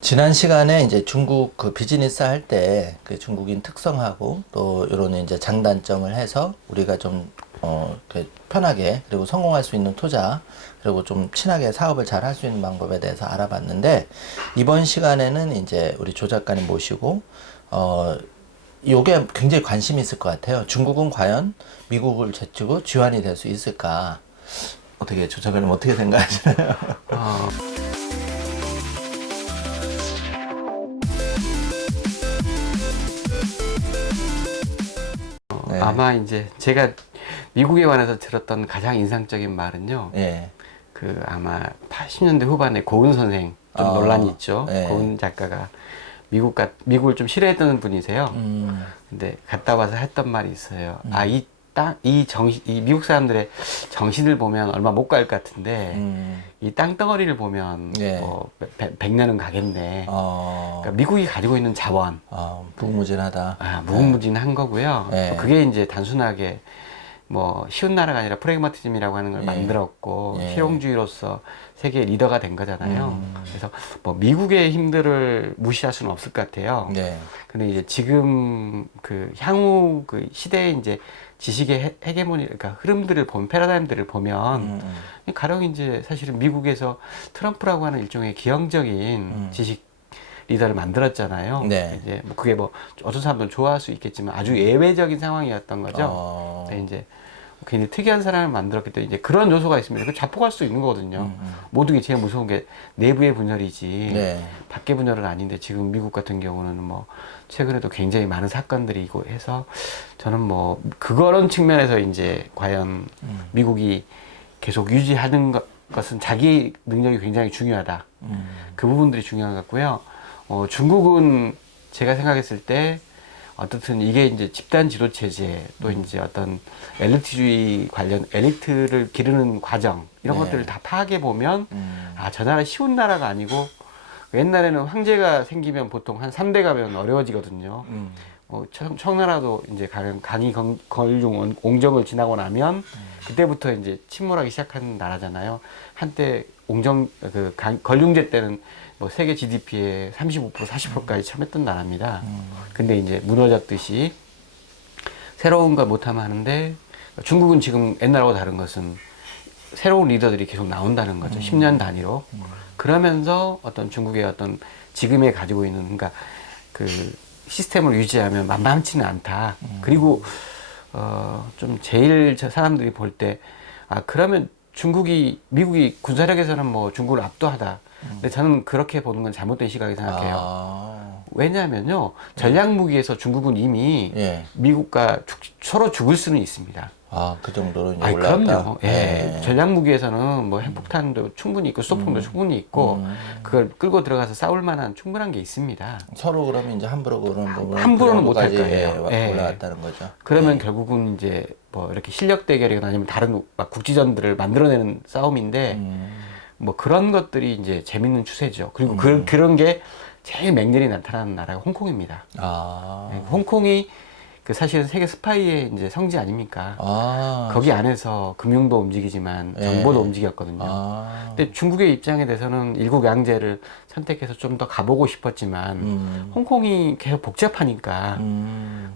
지난 시간에 이제 중국 그 비즈니스 할 때 그 중국인 특성하고 또 이런 이제 장단점을 해서 우리가 좀 편하게 그리고 성공할 수 있는 투자 그리고 좀 친하게 사업을 잘 할 수 있는 방법에 대해서 알아봤는데 이번 시간에는 이제 우리 조 작가님 모시고 요게 굉장히 관심이 있을 것 같아요. 중국은 과연 미국을 제치고 쥐환이 될 수 있을까? 어떻게 조 작가님 어떻게 생각하시나요? 네. 아마 이제 제가 미국에 관해서 들었던 가장 인상적인 말은요. 예. 그 아마 80년대 후반에 고은 선생 좀 논란이 있죠. 예. 고은 작가가 미국을 좀 싫어했던 분이세요. 근데 갔다 와서 했던 말이 있어요. 이 미국 사람들의 정신을 보면 얼마 못 갈 것 같은데 이 땅덩어리를 보면 예. 뭐 100년은 가겠네. 어, 그러니까 미국이 가지고 있는 자원, 무궁무진하다. 무궁무진한 거고요. 네. 그게 이제 단순하게 뭐 쉬운 나라가 아니라 프래그마티즘이라고 하는 걸 예. 만들었고 예. 실용주의로서 세계 리더가 된 거잖아요. 그래서 뭐 미국의 힘들을 무시할 수는 없을 것 같아요. 네. 근데 이제 지금 그 향후 그 시대의 이제 지식의 헤게모니, 그러니까 흐름들을 보면, 패러다임들을 보면 가령 이제 사실은 미국에서 트럼프라고 하는 일종의 기형적인 지식 리더를 만들었잖아요. 네. 이제 뭐 그게 뭐 어떤 사람들은 좋아할 수 있겠지만 아주 예외적인 상황이었던 거죠. 어, 근데 이제 굉장히 특이한 사람을 만들었기 때문에 이제 그런 요소가 있습니다. 그 자폭할 수 있는 거거든요. 모든 게 제일 무서운 게 내부의 분열이지 네. 밖의 분열은 아닌데 지금 미국 같은 경우는 뭐 최근에도 굉장히 많은 사건들이 있고 해서 저는 뭐 그런 측면에서 이제 과연 미국이 계속 유지하는 것은 자기 능력이 굉장히 중요하다. 그 부분들이 중요한 것 같고요. 중국은 제가 생각했을 때 어떻든 이게 이제 집단 지도 체제 또 이제 어떤 엘리트주의 관련 엘리트를 기르는 과정 이런 네. 것들을 다 파악해 보면 저 나라 쉬운 나라가 아니고 옛날에는 황제가 생기면 보통 한 3대 가면 어려워지거든요. 청나라도 이제 강이 걸중 옹정을 지나고 나면 그때부터 이제 침몰하기 시작한 나라잖아요. 한때 걸륭제 때는 뭐 세계 GDP의 35% 40%까지 참했던 나라입니다. 근데 이제 무너졌듯이 새로운 걸 못하면 하는데 중국은 지금 옛날하고 다른 것은 새로운 리더들이 계속 나온다는 거죠. 10년 단위로. 그러면서 어떤 중국의 어떤 지금에 가지고 있는 그러니까 그 시스템을 유지하면 만만치는 않다. 그리고 좀 제일 사람들이 볼 때 그러면 미국이 군사력에서는 뭐 중국을 압도하다. 근데 저는 그렇게 보는 건 잘못된 시각이라고 생각해요. 왜냐하면요, 전략 무기에서 중국은 이미 예. 미국과 서로 죽을 수는 있습니다. 그 정도로 이제 올라갔다. 그럼요. 예. 전략 무기에서는 뭐 핵폭탄도 충분히 있고 수소폭도 충분히 있고 그걸 끌고 들어가서 싸울 만한 충분한 게 있습니다. 서로 그러면 이제 함부로 그런 부분 함부로는 못할 거예요. 올라갔다는 거죠. 그러면 결국은 이제 뭐 이렇게 실력 대결이거나 아니면 다른 막 국지전들을 만들어내는 싸움인데 뭐 그런 것들이 이제 재밌는 추세죠. 그리고 그런 게 제일 맹렬히 나타나는 나라가 홍콩입니다. 홍콩이 사실은 세계 스파이의 이제 성지 아닙니까? 거기 안에서 금융도 움직이지만 정보도 움직였거든요. 근데 중국의 입장에 대해서는 일국 양제를 선택해서 좀 더 가보고 싶었지만 홍콩이 계속 복잡하니까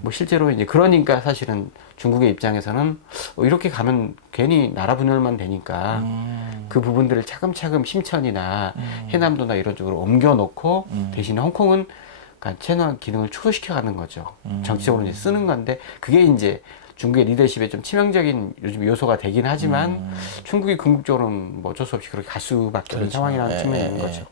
뭐 실제로 이제 그러니까 사실은 중국의 입장에서는 이렇게 가면 괜히 나라 분열만 되니까 그 부분들을 차근차근 심천이나 해남도나 이런 쪽으로 옮겨놓고 대신에 홍콩은 채널 기능을 축소시켜가는 거죠. 정치적으로 이제 쓰는 건데 그게 이제 중국의 리더십에 좀 치명적인 요즘 요소가 되긴 하지만 중국이 궁극적으로는 뭐 어쩔 수 없이 그렇게 갈 수밖에 없는 상황이라는 측면이 있는 거죠.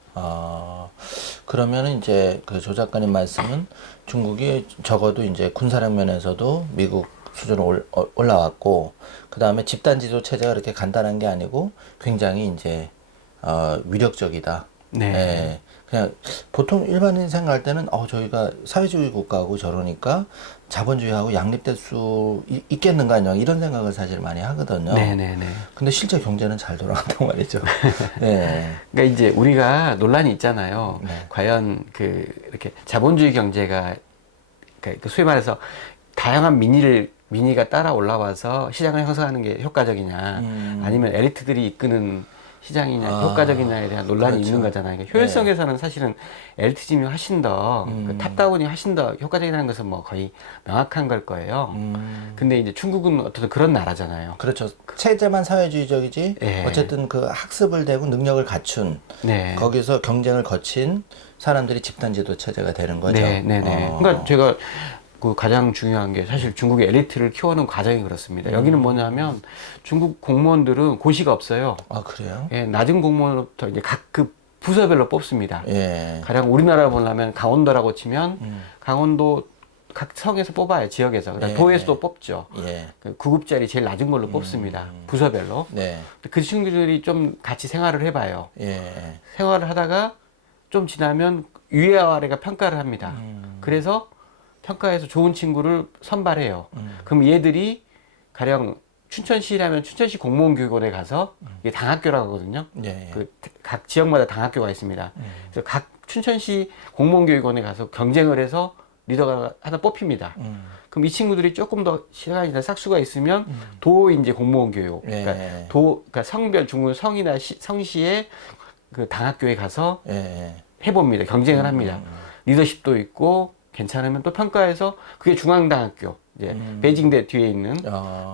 그러면은 이제 그 조 작가님 말씀은 중국이 적어도 이제 군사력 면에서도 미국 수준으로 올라왔고 그 다음에 집단 지도 체제가 그렇게 간단한 게 아니고 굉장히 이제 위력적이다. 네. 예. 그냥 보통 일반인 생각할 때는 저희가 사회주의 국가하고 저러니까 자본주의하고 양립될 수 있겠는가 아니야 이런 생각을 사실 많이 하거든요. 네네네. 근데 실제 경제는 잘 돌아간단 말이죠. 네. 그러니까 이제 우리가 논란이 있잖아요. 네. 과연 이렇게 자본주의 경제가 그 소위 말해서 다양한 민의가 따라 올라와서 시장을 형성하는 게 효과적이냐, 아니면 엘리트들이 이끄는 시장이냐 효과적이냐에 대한 논란이 그렇죠. 있는 거잖아요. 그러니까 효율성에서는 사실은 LTG임이 훨씬 더 그 탑다운이 훨씬 더 효과적이라는 것은 뭐 거의 명확한 걸 거예요. 근데 이제 중국은 어떤 그런 나라잖아요. 그렇죠. 체제만 사회주의적이지 예. 어쨌든 그 학습을 되고 능력을 갖춘 네. 거기서 경쟁을 거친 사람들이 집단 지도 체제가 되는 거죠. 네, 네, 네. 그러니까 제가 그 가장 중요한 게 사실 중국의 엘리트를 키워는 과정이 그렇습니다. 여기는 뭐냐면 중국 공무원들은 고시가 없어요. 아, 그래요? 예, 낮은 공무원부터 이제 각급 부서별로 뽑습니다. 예. 가령 우리나라를 보려면 강원도라고 치면 강원도 각 성에서 뽑아요. 지역에서. 그다음 예. 도에서도 뽑죠. 예. 그 9급짜리 제일 낮은 걸로 뽑습니다. 부서별로. 네. 그 친구들이 좀 같이 생활을 해봐요. 예. 생활을 하다가 좀 지나면 위와 아래가 평가를 합니다. 그래서 평가해서 좋은 친구를 선발해요. 그럼 얘들이 가령 춘천시라면 춘천시 공무원교육원에 가서 이게 당학교라고 하거든요. 예. 그 각 지역마다 당학교가 있습니다. 그래서 각 춘천시 공무원교육원에 가서 경쟁을 해서 리더가 하나 뽑힙니다. 그럼 이 친구들이 조금 더 시간이나 싹수가 있으면 도 이제 공무원교육, 그러니까 예. 그러니까 성별 중국 성이나 성시의 그 당학교에 가서 예. 해봅니다. 경쟁을 합니다. 리더십도 있고 괜찮으면 또 평가해서 그게 중앙당학교, 이제 베이징대 뒤에 있는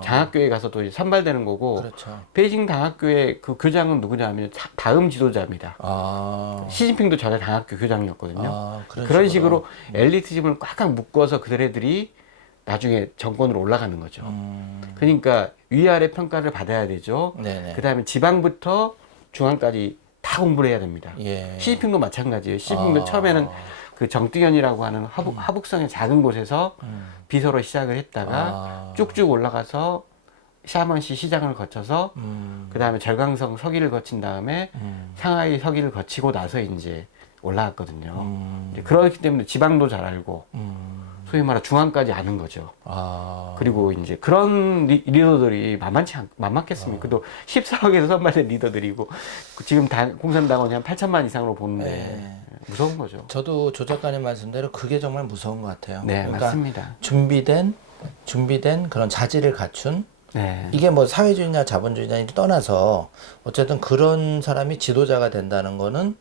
장학교에 가서 또 이제 선발되는 거고. 그렇죠. 베이징 당학교의 그 교장은 누구냐면 다음 지도자입니다. 아. 시진핑도 전에 당학교 교장이었거든요. 아, 그런 식으로 엘리트즘을 꽉꽉 묶어서 그들애들이 나중에 정권으로 올라가는 거죠. 그러니까 위아래 평가를 받아야 되죠. 네네. 그 다음에 지방부터 중앙까지 다 공부를 해야 됩니다. 예. 시진핑도 마찬가지예요. 시진핑도 처음에는 그 정띠현이라고 하는 하북성의 작은 곳에서 비서로 시작을 했다가 쭉쭉 올라가서 샤먼시 시장을 거쳐서 그 다음에 절강성 서기를 거친 다음에 상하이 서기를 거치고 나서 이제 올라갔거든요. 이제 그렇기 때문에 지방도 잘 알고 소위 말해 중앙까지 아는 거죠. 아. 그리고 이제 그런 리더들이 만만겠습니까? 그래도 14억에서 선발된 리더들이고 지금 공산당원이 한 8천만 이상으로 보는데 네. 무서운 거죠. 저도 조 작가님 말씀대로 그게 정말 무서운 것 같아요. 네, 그러니까 맞습니다. 준비된 그런 자질을 갖춘 네. 이게 뭐 사회주의냐 자본주의냐를 떠나서 어쨌든 그런 사람이 지도자가 된다는 거는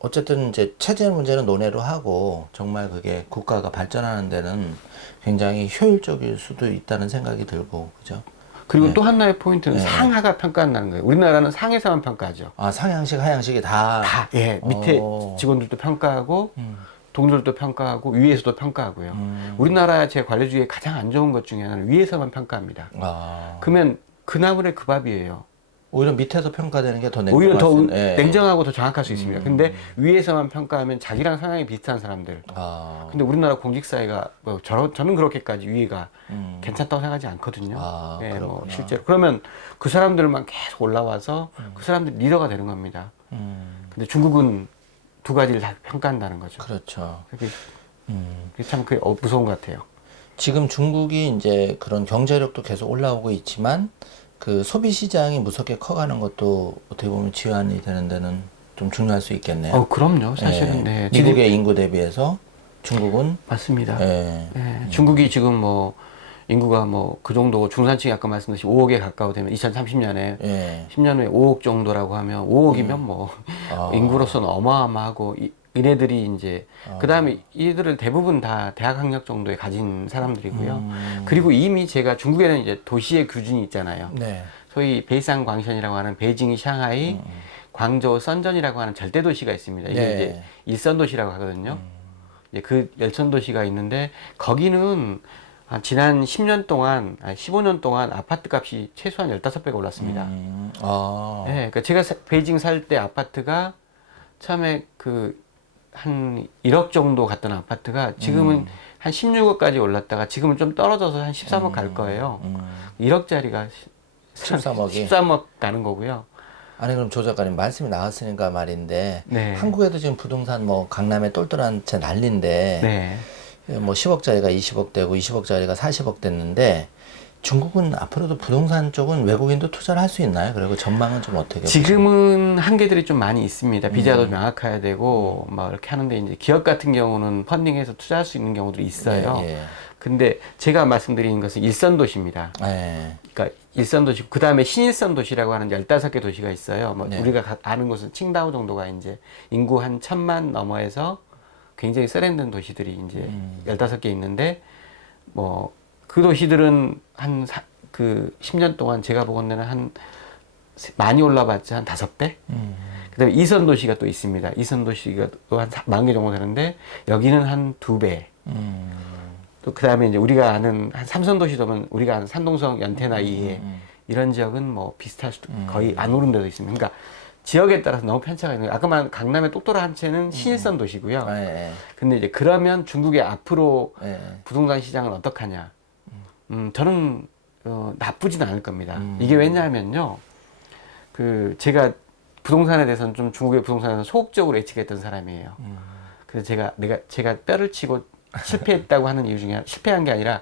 어쨌든 이제 체제 문제는 논외로 하고 정말 그게 국가가 발전하는 데는 굉장히 효율적일 수도 있다는 생각이 들고 그죠? 그리고 네. 또 하나의 포인트는 네. 상하가 평가한다는 거예요. 우리나라는 상에서만 평가하죠. 아, 상향식 하향식이 다 예, 밑에 어. 직원들도 평가하고 동료들도 평가하고 위에서도 평가하고요. 우리나라 제 관료주의의 가장 안 좋은 것 중에 하나는 위에서만 평가합니다. 아. 그러면 그 나물의 그 밥이에요. 오히려 밑에서 평가되는 게 더 오히려 더 예. 냉정하고 더 정확할 수 있습니다. 근데 위에서만 평가하면 자기랑 성향이 비슷한 사람들. 아. 근데 우리나라 공직사회가 뭐 저는 그렇게까지 위가 괜찮다고 생각하지 않거든요. 아, 예, 뭐 그렇구나. 실제로 그러면 그 사람들만 계속 올라와서 그 사람들 리더가 되는 겁니다. 근데 중국은 두 가지를 다 평가한다는 거죠. 그렇죠. 그게 참 무서운 것 같아요. 지금 중국이 이제 그런 경제력도 계속 올라오고 있지만 그 소비 시장이 무섭게 커가는 것도 어떻게 보면 지원이 되는 데는 좀 중요할 수 있겠네요. 그럼요. 사실은 네. 미국의 인구 대비해서 중국은 맞습니다. 예. 예, 중국이 지금 뭐 인구가 뭐 그 정도 중산층이 아까 말씀드린 5억에 가까워 되면 2030년에 예. 10년 후에 5억 정도라고 하면 5억이면 뭐 아. 인구로서는 어마어마하고 이네들이 이제 그 다음에 이들을 대부분 다 대학 학력 정도에 가진 사람들이고요. 그리고 이미 제가 중국에는 이제 도시의 규준이 있잖아요. 네. 소위 베이상 광션이라고 하는 베이징, 샹하이, 광저우, 선전이라고 하는 절대 도시가 있습니다. 이게 네. 이제 일선 도시라고 하거든요. 이제 그 열선 도시가 있는데 거기는 지난 10년 동안, 15년 동안 아파트 값이 최소한 15배가 올랐습니다. 아. 네, 그러니까 제가 베이징 살 때 아파트가 처음에 한 1억 정도 갔던 아파트가 지금은 한 16억까지 올랐다가 지금은 좀 떨어져서 한 13억 갈 거예요. 1억짜리가 13억이 13억 가는 거고요. 아니 그럼 조 작가님 말씀이 나왔으니까 말인데 네. 한국에도 지금 부동산 뭐 강남에 똘똘한 채 난리인데 네. 뭐 10억짜리가 20억 되고 20억짜리가 40억 됐는데 중국은 앞으로도 부동산 쪽은 외국인도 투자를 할 수 있나요? 그리고 전망은 좀 어떻게? 지금은 한계들이 좀 많이 있습니다. 비자도 명확해야 되고 막 이렇게 하는데 이제 기업 같은 경우는 펀딩해서 투자할 수 있는 경우들이 있어요. 예, 예. 근데 제가 말씀드리는 것은 일선 도시입니다. 예. 그러니까 일선 도시, 그 다음에 신일선 도시라고 하는 15개 도시가 있어요. 뭐 네. 우리가 아는 곳은 칭다오 정도가 이제 인구 한 1000만 넘어에서 굉장히 세련된 도시들이 이제 15개 있는데 뭐 그 도시들은 그 10년 동안 제가 보건대는 한 많이 올라봤자 한 5배? 그다음에 이선 도시가 또 있습니다. 이선 도시가 또 한 10,000개 정도 되는데 여기는 한 2배. 또 그다음에 이제 우리가 아는 한 삼선 도시 되면 우리가 아는 산동성, 연태나 이해 이런 지역은 뭐 비슷할 수도 거의 안 오른 데도 있습니다. 그러니까 지역에 따라서 너무 편차가 있는 거예요. 아까 말한 강남의 똑똑한 한 채는 신일선 도시고요. 예. 근데 이제 그러면 중국의 앞으로 예. 부동산 시장은 어떡하냐? 저는 나쁘진 않을 겁니다. 이게 왜냐하면요. 그 제가 부동산에 대해서는 좀 중국의 부동산에 대해서 소극적으로 예측했던 사람이에요. 그래서 제가 뼈를 치고 실패했다고 하는 이유 중에 실패한 게 아니라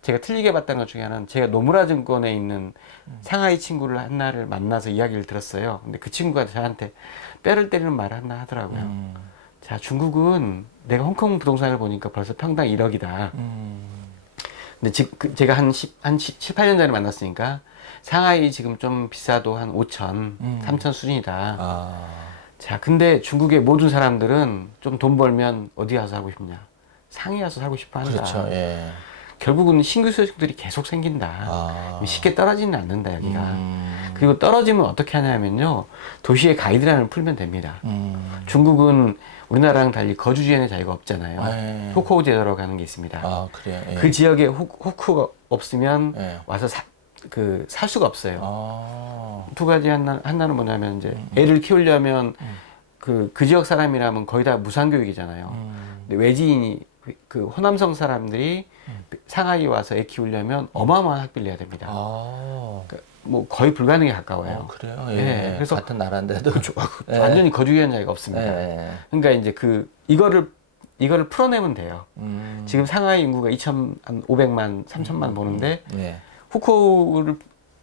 제가 틀리게 봤다는 것 중에 하나는 제가 노무라 증권에 있는 상하이 친구를 한날을 만나서 이야기를 들었어요. 근데 그 친구가 저한테 뼈를 때리는 말을 한날 하더라고요. 자, 중국은 내가 홍콩 부동산을 보니까 벌써 평당 1억이다. 근데 제가 한 7, 8년 전에 만났으니까 상하이 지금 좀 비싸도 한 5천, 3천 수준이다. 아. 자, 근데 중국의 모든 사람들은 좀 돈 벌면 어디 가서 살고 싶냐? 상해 가서 살고 싶어 한다. 그렇죠. 예. 결국은 신규 소식들이 계속 생긴다. 아. 쉽게 떨어지는 않는다, 여기가. 그리고 떨어지면 어떻게 하냐면요. 도시의 가이드라인을 풀면 됩니다. 중국은 우리나라랑 달리 거주지연의 자유가 없잖아요. 예. 후쿠오 제도라고 하는 게 있습니다. 아, 그래요. 예. 그 지역에 후쿠가 없으면 예. 와서 살 수가 없어요. 아. 두 가지 하나는 뭐냐면 이제 애를 키우려면 그 지역 사람이라면 거의 다 무상교육이잖아요. 근데 외지인이 그 호남성 사람들이 상하이 와서 애 키우려면 어마어마한 학비를 내야 됩니다. 아. 그러니까 뭐 거의 불가능에 가까워요. 그래요. 예. 예. 그래서 같은 나라인데도. 예. 완전히 거주기한 자리가 없습니다. 예. 그러니까 이제 이거를 풀어내면 돼요. 지금 상하이 인구가 2,500만, 3,000만 보는데 예. 후쿠오를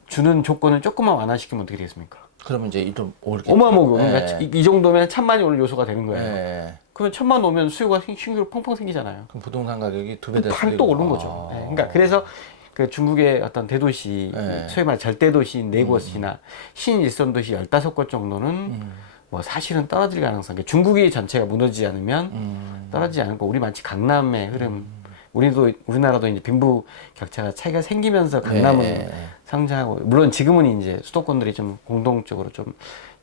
주는 조건을 조금만 완화시키면 어떻게 되겠습니까? 그러면 이제 좀 오르겠죠. 어마어마하고 예. 그러니까 이 정도면 1,000만이 오를 요소가 되는 거예요. 예. 그러면 1,000만 오면 수요가 신규로 펑펑 생기잖아요. 그럼 부동산 가격이 2배 됐어요. 팔 또 오른 거죠. 예. 그러니까 그래서 그 중국의 어떤 대도시, 예. 소위 말해 절대도시인 네 곳이나 신일선 도시 15곳 정도는 뭐 사실은 떨어질 가능성. 그러니까 중국이 전체가 무너지지 않으면 떨어지지 않을 거. 우리 마치 강남의 흐름. 우리나라도 이제 빈부 격차가 차이가 생기면서 강남은 예. 성장하고 물론 지금은 이제 수도권들이 좀 공동적으로 좀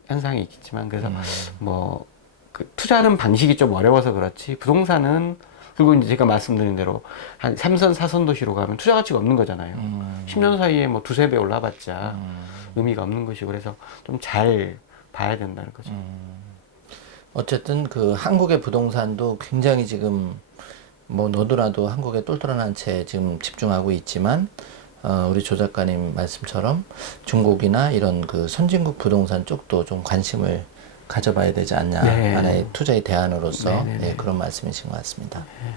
현상이 있겠지만 그래서 뭐 그 투자하는 방식이 좀 어려워서 그렇지 부동산은 그리고 이제 제가 말씀드린 대로 한 3선, 4선 도시로 가면 투자 가치가 없는 거잖아요. 10년 사이에 뭐 2~3배 올라봤자 의미가 없는 것이고 그래서 좀 잘 봐야 된다는 거죠. 어쨌든 그 한국의 부동산도 굉장히 지금 뭐 너도나도 한국에 똘똘한 한 채 지금 집중하고 있지만 우리 조 작가님 말씀처럼 중국이나 이런 그 선진국 부동산 쪽도 좀 관심을 가져봐야 되지 않냐. 네. 하나의 투자의 대안으로서 네, 네, 네. 예, 그런 말씀이신 것 같습니다. 네.